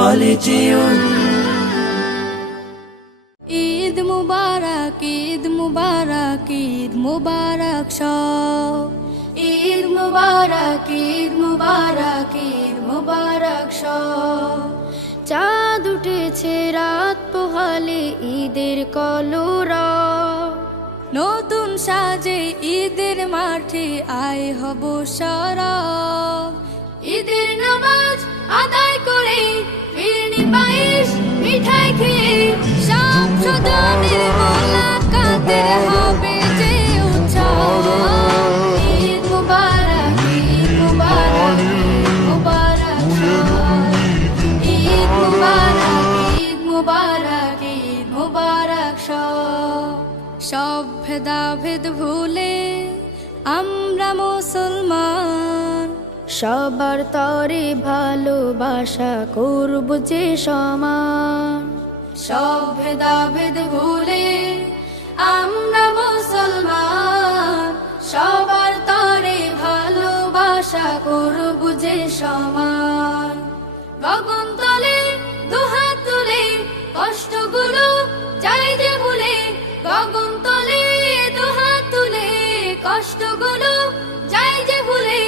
خالدون ঈদ মুবারক, ঈদ মুবারক, ঈদ মুবারক সব। ঈদ মুবারক, ঈদ মুবারক, ঈদ মুবারক সব। চাঁদ উঠেছে রাত পোহালে ঈদের কলরব, নতুন সাজে ঈদের মাঠে আয় হব সরব। ঈদের নামাজ আদায় করে ফিরনি পায়েস মিঠাই খেয়ে সব স্বজনের মোলাকাতের হবে যে উৎসব। ঈদ মুবারক, ঈদ মুবারক, ঈদ মুবারক সব। ঈদ মুবারক, ঈদ মুবারক, ঈদ মুবারক সব। সব ভেদাভেদ ভুলে আমরা মুসলমান, সবার তরে ভালোবাসা করব যে সমান। সব ভেদাভেদ ভুলে আমরা মুসলমান, সবার তরে ভালোবাসা করব যে সমান। গগন তলে দুহাত তুলে কষ্টগুলো চাই যে ভুলে, গগন তলে দুহাত তুলে কষ্টগুলো চাই যে ভুলে।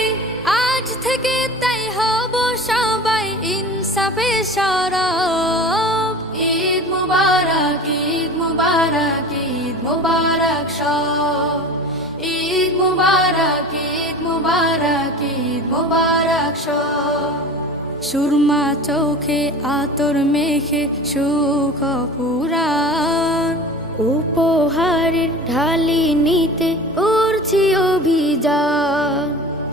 আজ থেকে তাই হব সবাই ইনসাফে সরব। ঈদ মুবারক, ঈদ মুবারক, ঈদ মুবারক সব। ঈদ মুবারক, ঈদ মুবারক, ঈদ মুবারক সব। সুরমা চোখে আতর মেখে সুখ পুরাণ, উপহারের ঢালি নিতে করছি অভিযান।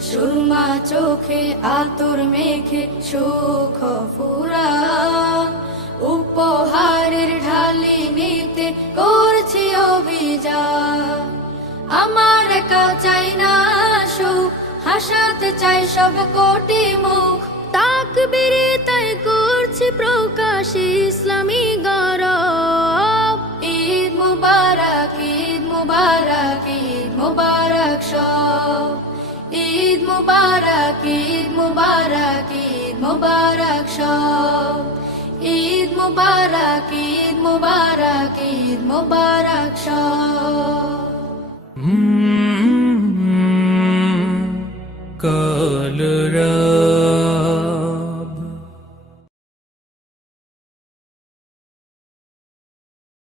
সুরমা চোখে আতর মেখে সুখ ফুরান, উপহারের ঢালি নিতে করছি অভিযান। আমার একা চাই না সুখ, হাসাতে চাই সব কোটি মুখ। তাকবীরে তাই করছি প্রকাশ ইসলামী গৌরব। ঈদ মুবারক, ঈদ মুবারক, ঈদ মুবারক সব। ঈদ মুবারক, ঈদ মুবারক, ঈদ মুবারক সব। ঈদ মুবারক, ঈদ মুবারক, ঈদ মুবারক সব।